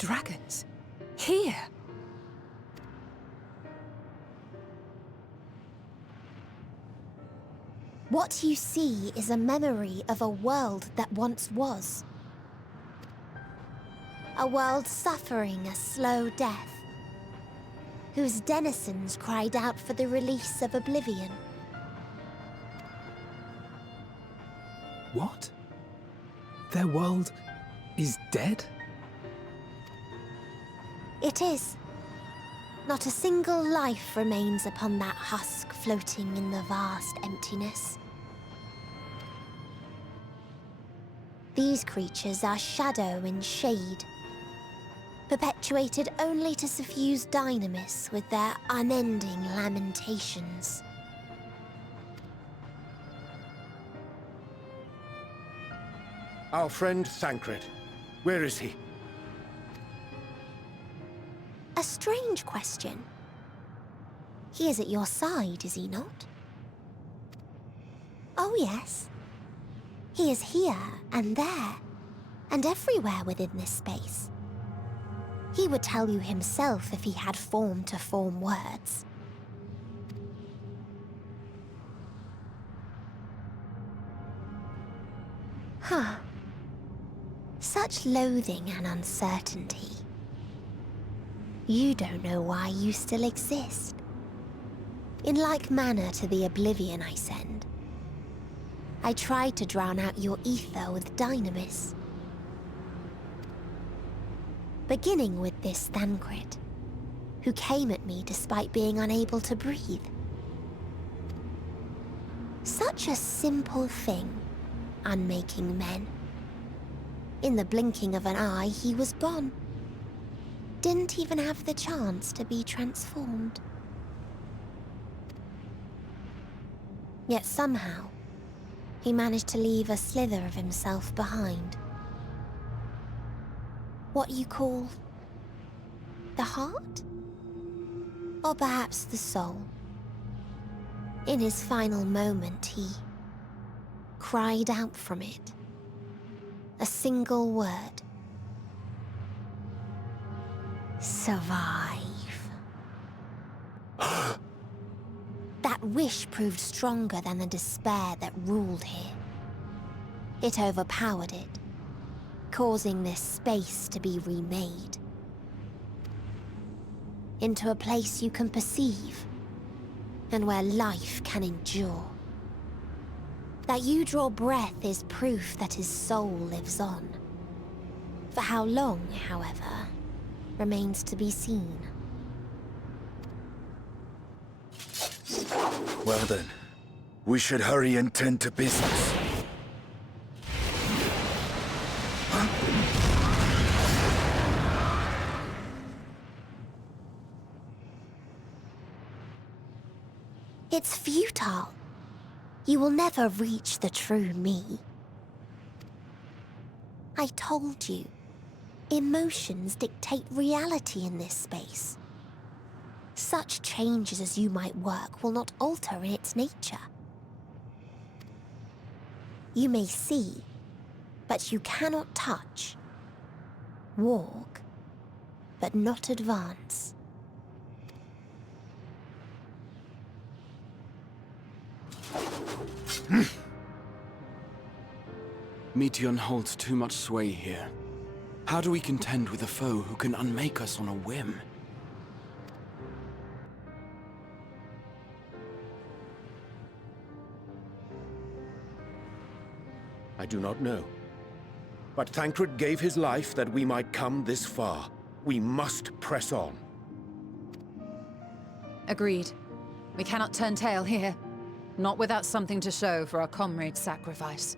Dragons? Here? What you see is a memory of a world that once was. A world suffering a slow death, whose denizens cried out for the release of oblivion. What? Their world is dead? It is. Not a single life remains upon that husk floating in the vast emptiness. These creatures are shadow and shade, perpetuated only to suffuse dynamis with their unending lamentations. Our friend Thancred. Where is he? A strange question. He is at your side, is he not? Oh yes. He is here and there, and everywhere within this space. He would tell you himself if he had form to form words. Huh. Such loathing and uncertainty. You don't know why you still exist. In like manner to the oblivion I send, I tried to drown out your ether with dynamis. Beginning with this Thancred, who came at me despite being unable to breathe. Such a simple thing, unmaking men. In the blinking of an eye, he was gone. Didn't even have the chance to be transformed. Yet somehow, he managed to leave a slither of himself behind. What you call the heart? Or perhaps the soul. In his final moment, he cried out from it. A single word. Survive. That wish proved stronger than the despair that ruled here. It overpowered it, causing this space to be remade. Into a place you can perceive, and where life can endure. That you draw breath is proof that his soul lives on. For how long, however, remains to be seen. Well then, we should hurry and tend to business. It's futile. You will never reach the true me. I told you, emotions dictate reality in this space. Such changes as you might work will not alter in its nature. You may see, but you cannot touch. Walk, but not advance. Meteion holds too much sway here. How do we contend with a foe who can unmake us on a whim? I do not know. But Thancred gave his life that we might come this far. We must press on. Agreed. We cannot turn tail here. Not without something to show for our comrade's sacrifice.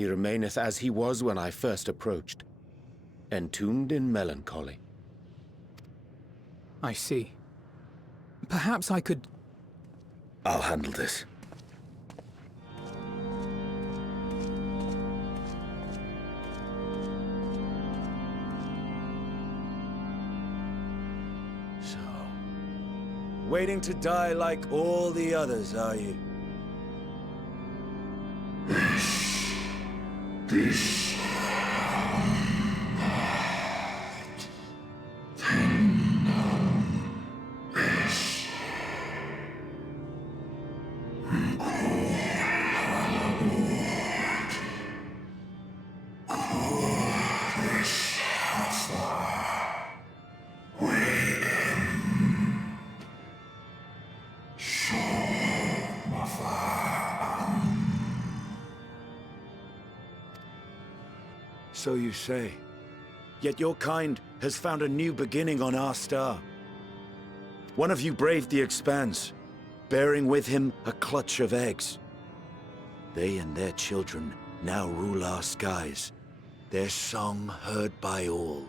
He remaineth as he was when I first approached, entombed in melancholy. I see. Perhaps I could... I'll handle this. So, waiting to die like all the others, are you? This So you say. Yet your kind has found a new beginning on our star. One of you braved the Expanse, bearing with him a clutch of eggs. They and their children now rule our skies, their song heard by all.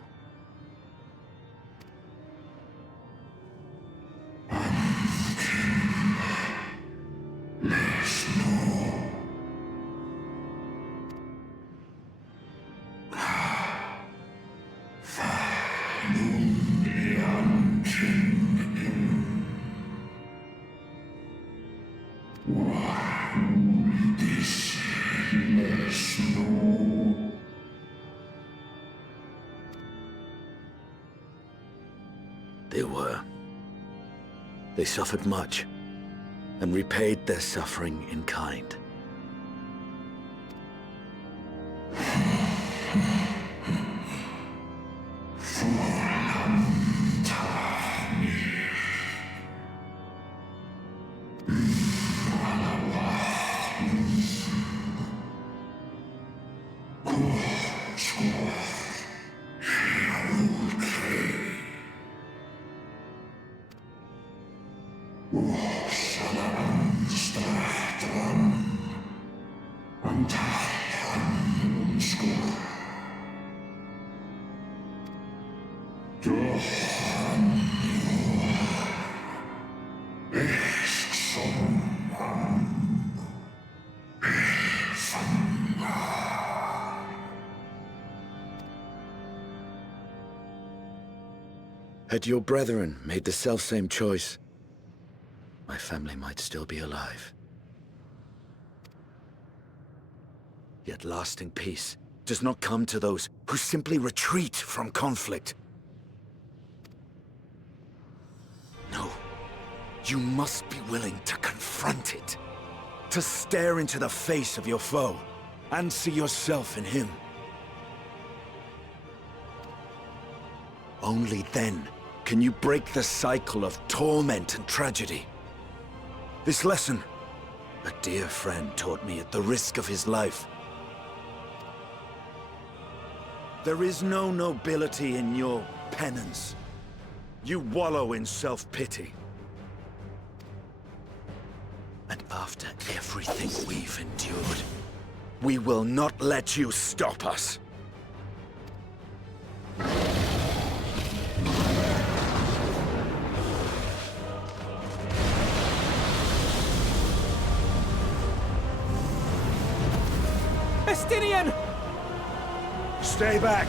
They were. They suffered much, and repaid their suffering in kind. Had your brethren made the selfsame choice, my family might still be alive. Yet lasting peace does not come to those who simply retreat from conflict. No, you must be willing to confront it. To stare into the face of your foe, and see yourself in him. Only then can you break the cycle of torment and tragedy. This lesson, a dear friend taught me at the risk of his life. There is no nobility in your penance. You wallow in self-pity. And after everything we've endured, we will not let you stop us. Estinian! Stay back!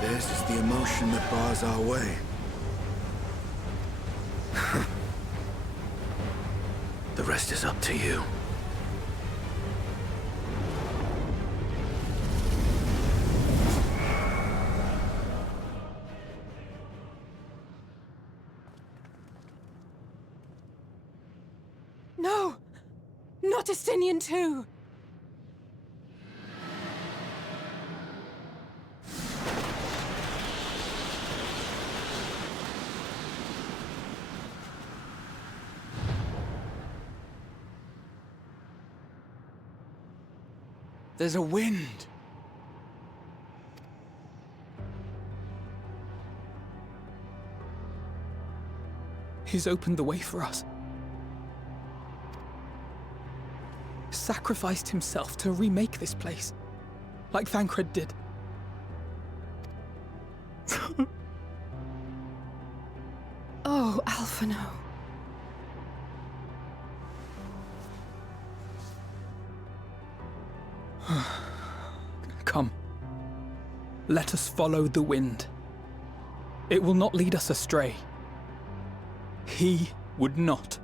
This is the emotion that bars our way. The rest is up to you. No! Not Estinian too! There's a wind. He's opened the way for us. Sacrificed himself to remake this place, like Thancred did. Oh, Alphino. Come. Let us follow the wind. It will not lead us astray. He would not.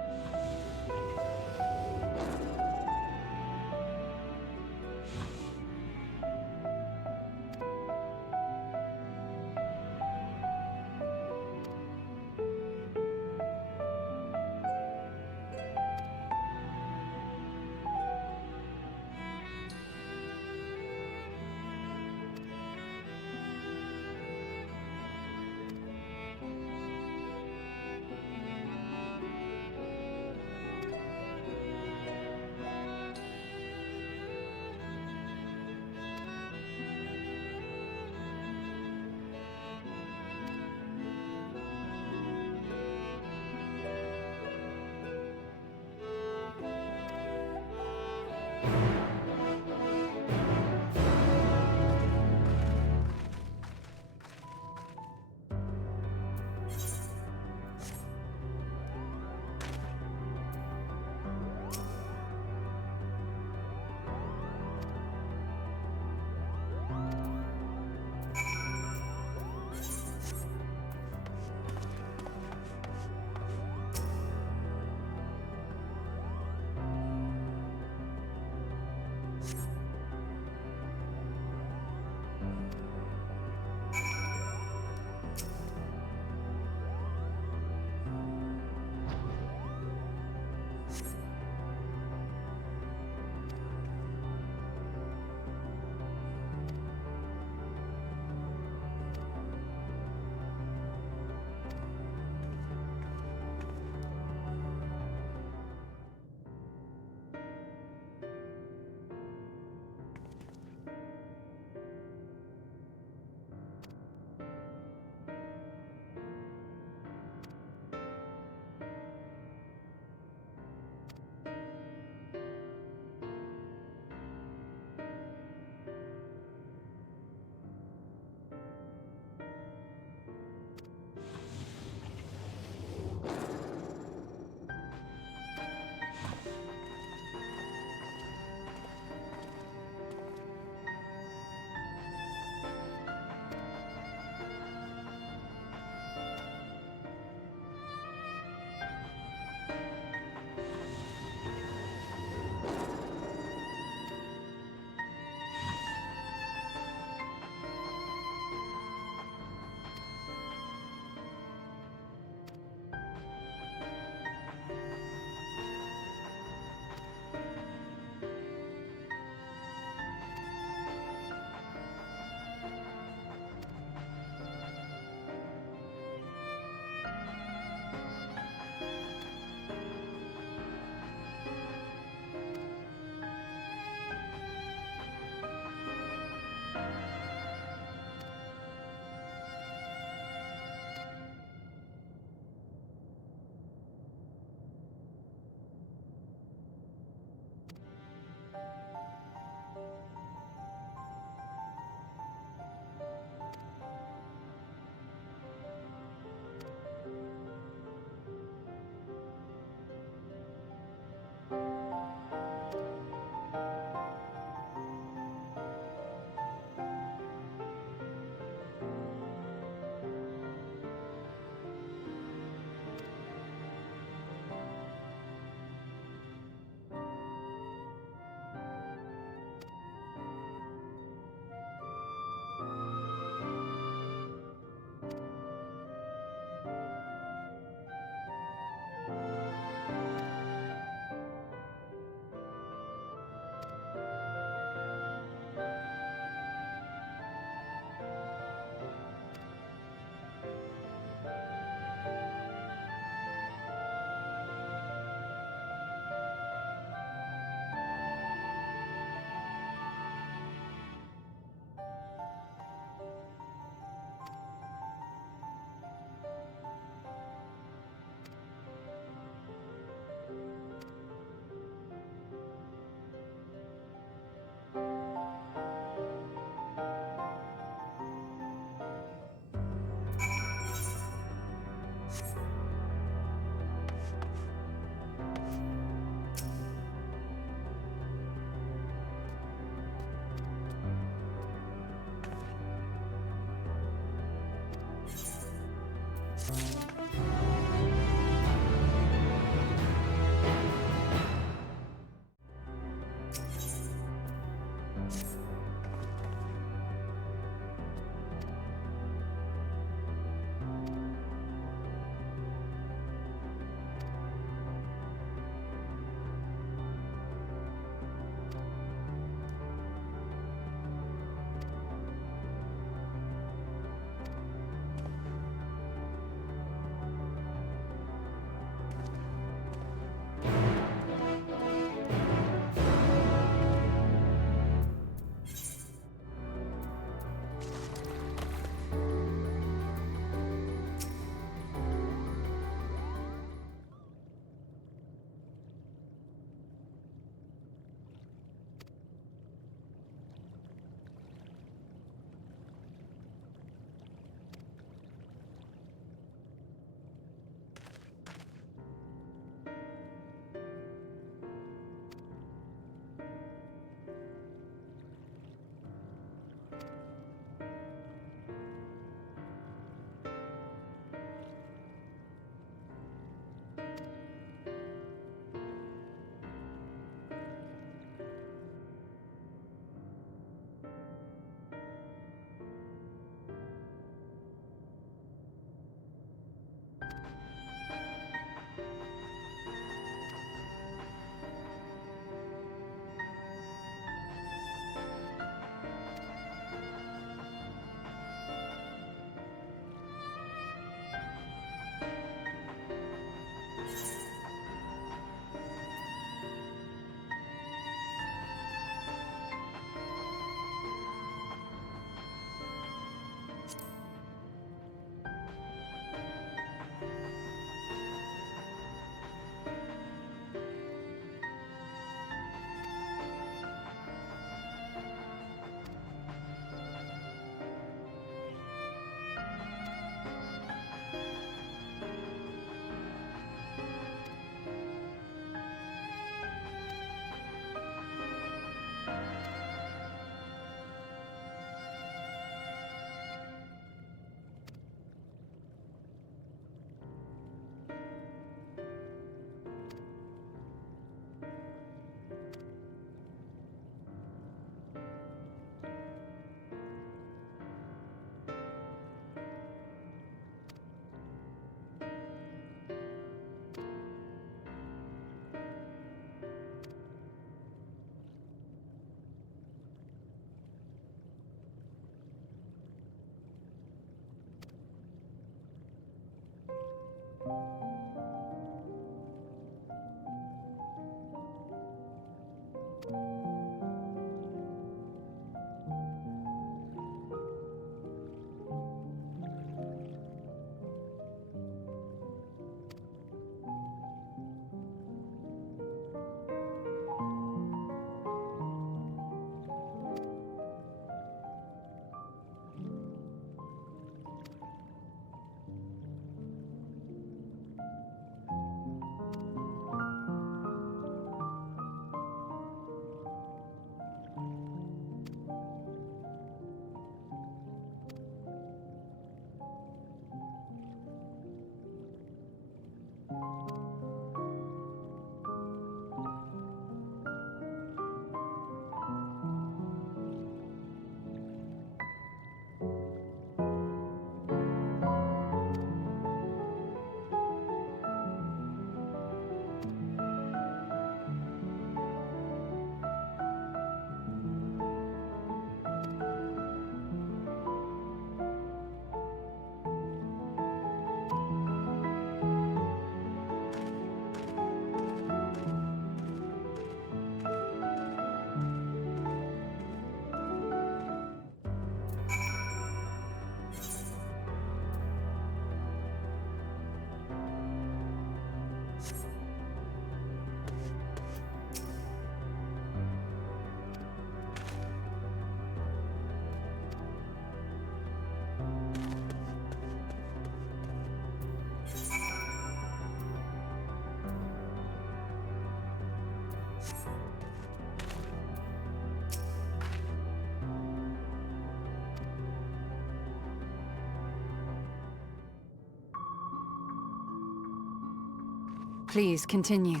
Please, continue.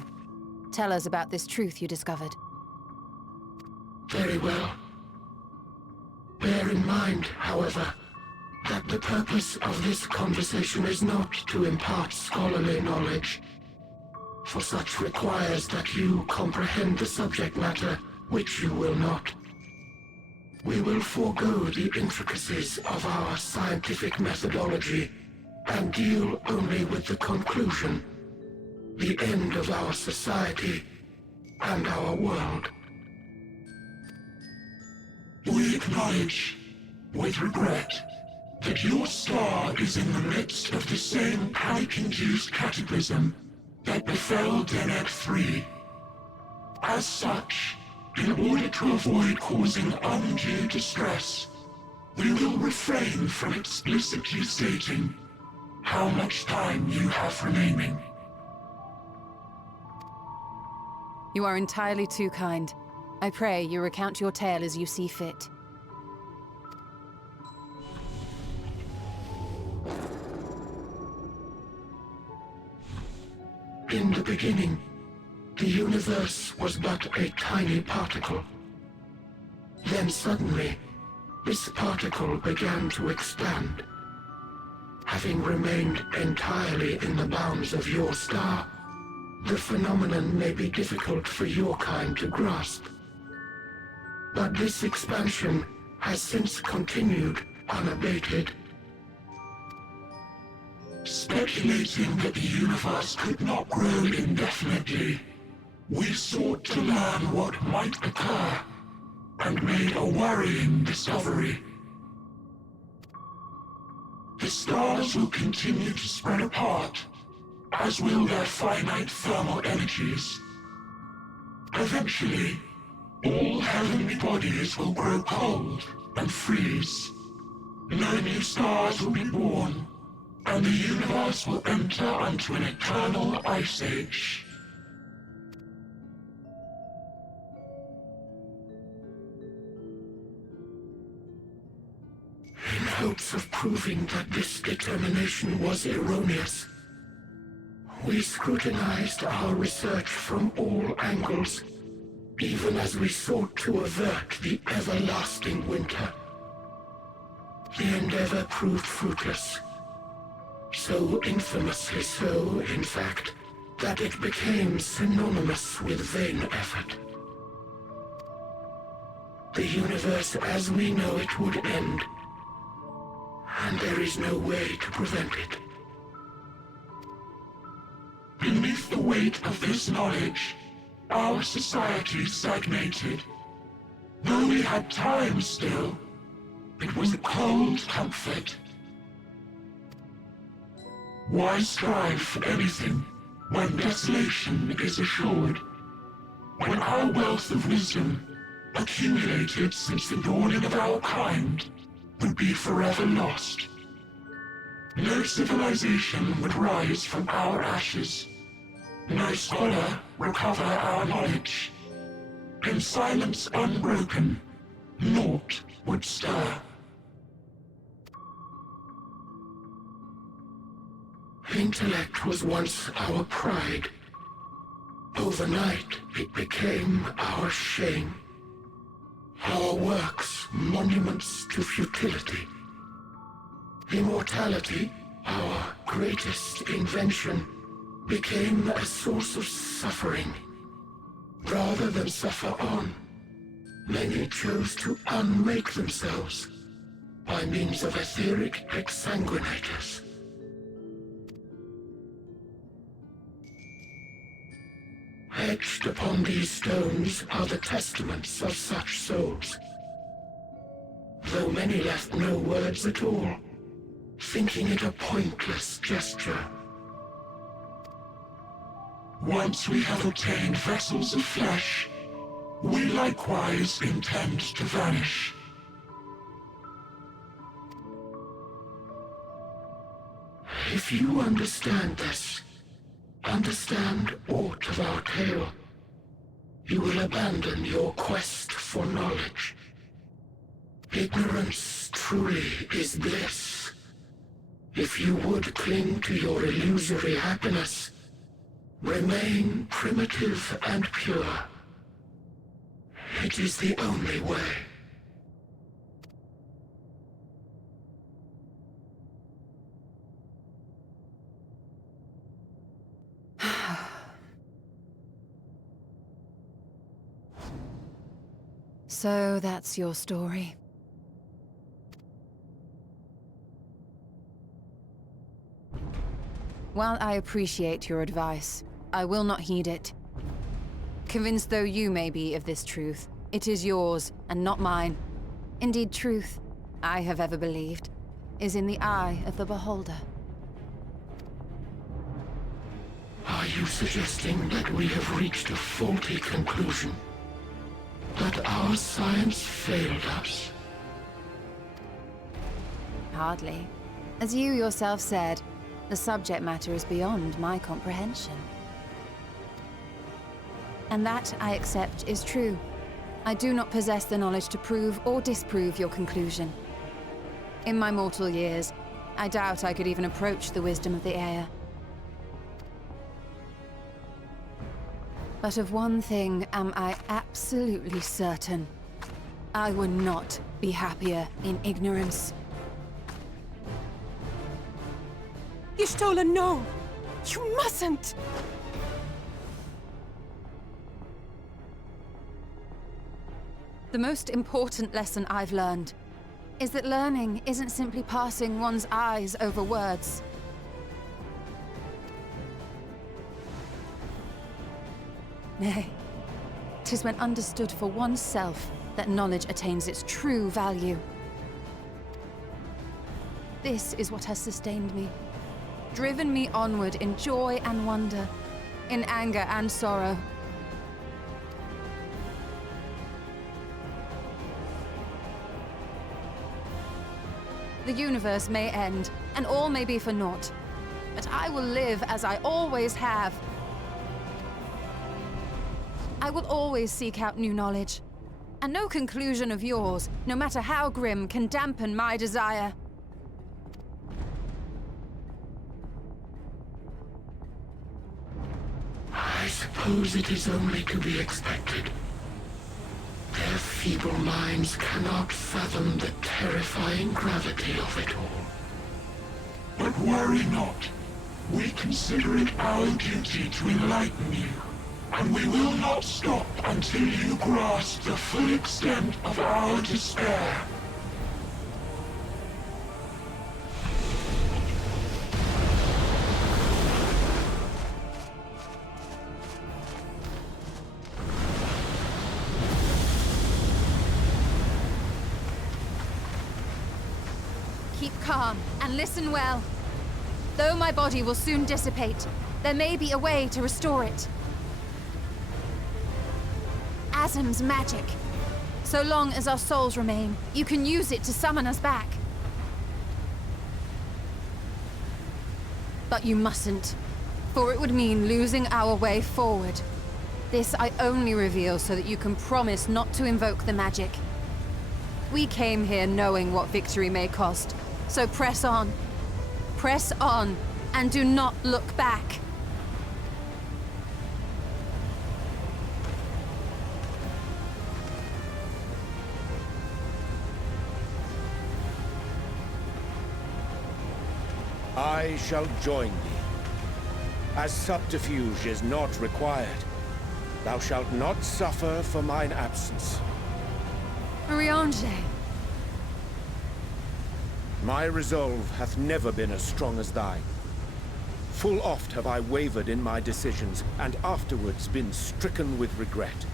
Tell us about this truth you discovered. Very well. Bear in mind, however, that the purpose of this conversation is not to impart scholarly knowledge, for such requires that you comprehend the subject matter, which you will not. We will forego the intricacies of our scientific methodology and deal only with the conclusion, the end of our society and our world. We acknowledge, with regret, that your star is in the midst of the same panic-induced cataclysm that befell Deneb III. As such, in order to avoid causing undue distress, we will refrain from explicitly stating how much time you have remaining. You are entirely too kind. I pray you recount your tale as you see fit. In the beginning, the universe was but a tiny particle. Then suddenly, this particle began to expand. Having remained entirely in the bounds of your star, the phenomenon may be difficult for your kind to grasp. But this expansion has since continued unabated. Speculating that the universe could not grow indefinitely, we sought to learn what might occur, and made a worrying discovery. The stars will continue to spread apart, as will their finite thermal energies. Eventually, all heavenly bodies will grow cold and freeze. No new stars will be born, and the universe will enter onto an eternal ice age. In hopes of proving that this determination was erroneous, we scrutinized our research from all angles, even as we sought to avert the everlasting winter. The endeavor proved fruitless. So infamously so, in fact, that it became synonymous with vain effort. The universe as we know it would end, and there is no way to prevent it. Beneath the weight of this knowledge, our society stagnated. Though we had time still, it was a cold comfort. Why strive for anything when desolation is assured? When our wealth of wisdom, accumulated since the dawning of our kind, would be forever lost. No civilization would rise from our ashes. No scholar recover our knowledge. In silence unbroken, naught would stir. Intellect was once our pride. Overnight, it became our shame. Our works, monuments to futility. Immortality, our greatest invention, became a source of suffering. Rather than suffer on, many chose to unmake themselves by means of etheric exsanguinators. Etched upon these stones are the testaments of such souls. Though many left no words at all, thinking it a pointless gesture. Once we have obtained vessels of flesh, we likewise intend to vanish. If you understand this, understand aught of our tale, you will abandon your quest for knowledge. Ignorance truly is bliss. If you would cling to your illusory happiness, Remain primitive and pure. It is the only way. So that's your story. While I appreciate your advice, I will not heed it. Convinced though you may be of this truth, it is yours and not mine. Indeed, truth, I have ever believed, is in the eye of the beholder. Are you suggesting that we have reached a faulty conclusion? That our science failed us? Hardly. As you yourself said, the subject matter is beyond my comprehension. And that, I accept, is true. I do not possess the knowledge to prove or disprove your conclusion. In my mortal years, I doubt I could even approach the wisdom of the Air. But of one thing am I absolutely certain. I would not be happier in ignorance. Y'shtola, no! You mustn't! The most important lesson I've learned is that learning isn't simply passing one's eyes over words. Nay, 'tis when understood for oneself that knowledge attains its true value. This is what has sustained me, driven me onward in joy and wonder, in anger and sorrow. The universe may end, and all may be for naught, but I will live as I always have. I will always seek out new knowledge, and no conclusion of yours, no matter how grim, can dampen my desire. I suppose it is only to be expected. Their feeble minds cannot fathom the terrifying gravity of it all. But worry not. We consider it our duty to enlighten you, and we will not stop until you grasp the full extent of our despair. Keep calm and listen well. Though my body will soon dissipate, there may be a way to restore it. Asm's magic. So long as our souls remain, you can use it to summon us back. But you mustn't, for it would mean losing our way forward. This I only reveal so that you can promise not to invoke the magic. We came here knowing what victory may cost, so press on. Press on, and do not look back. I shall join thee. As subterfuge is not required, thou shalt not suffer for mine absence. Eorzea. My resolve hath never been as strong as thine. Full oft have I wavered in my decisions, and afterwards been stricken with regret.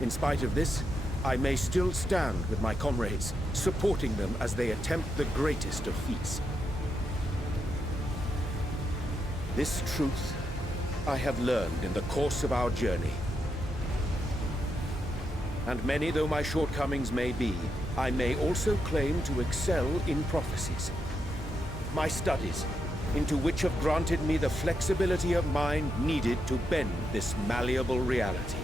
In spite of this, I may still stand with my comrades, supporting them as they attempt the greatest of feats. This truth I have learned in the course of our journey. And many though my shortcomings may be, I may also claim to excel in prophecies. My studies, into which have granted me the flexibility of mind needed to bend this malleable reality.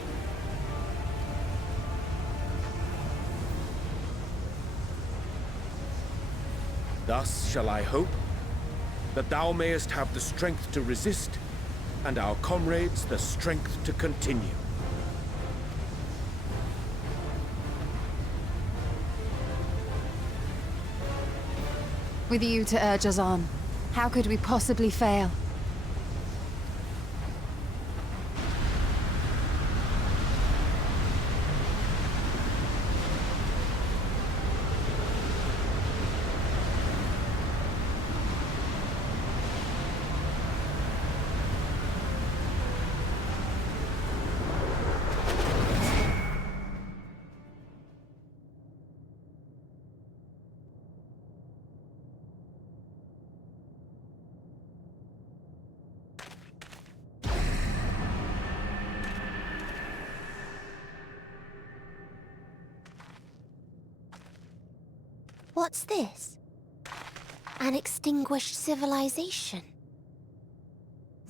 Thus shall I hope that thou mayest have the strength to resist and our comrades the strength to continue. With you to urge us on, how could we possibly fail? What's this? An extinguished civilization.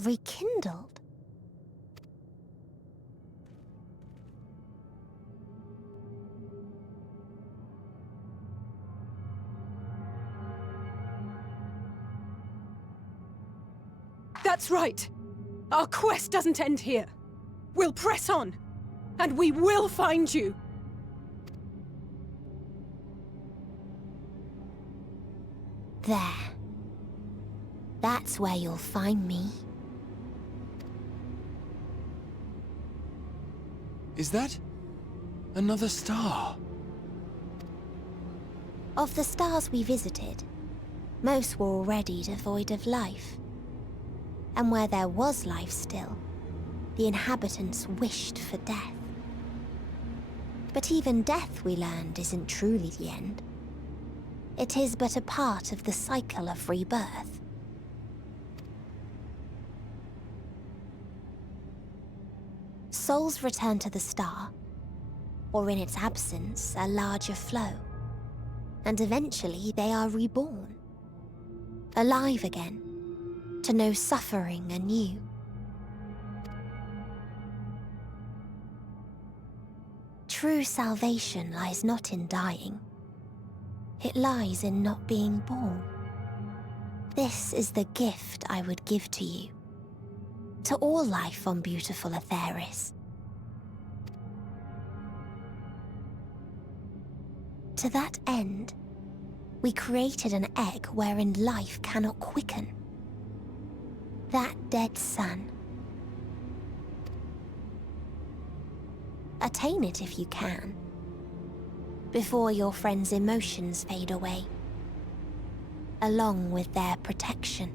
Rekindled. That's right. Our quest doesn't end here. We'll press on, and we will find you. There. That's where you'll find me. Is that another star? Of the stars we visited, most were already devoid of life. And where there was life still, the inhabitants wished for death. But even death, we learned, isn't truly the end. It is but a part of the cycle of rebirth. Souls return to the star, or in its absence, a larger flow. And eventually they are reborn. Alive again, to know suffering anew. True salvation lies not in dying. It lies in not being born. This is the gift I would give to you. To all life on beautiful Etheris. To that end, we created an egg wherein life cannot quicken. That dead sun. Attain it if you can, before your friends' emotions fade away, along with their protection.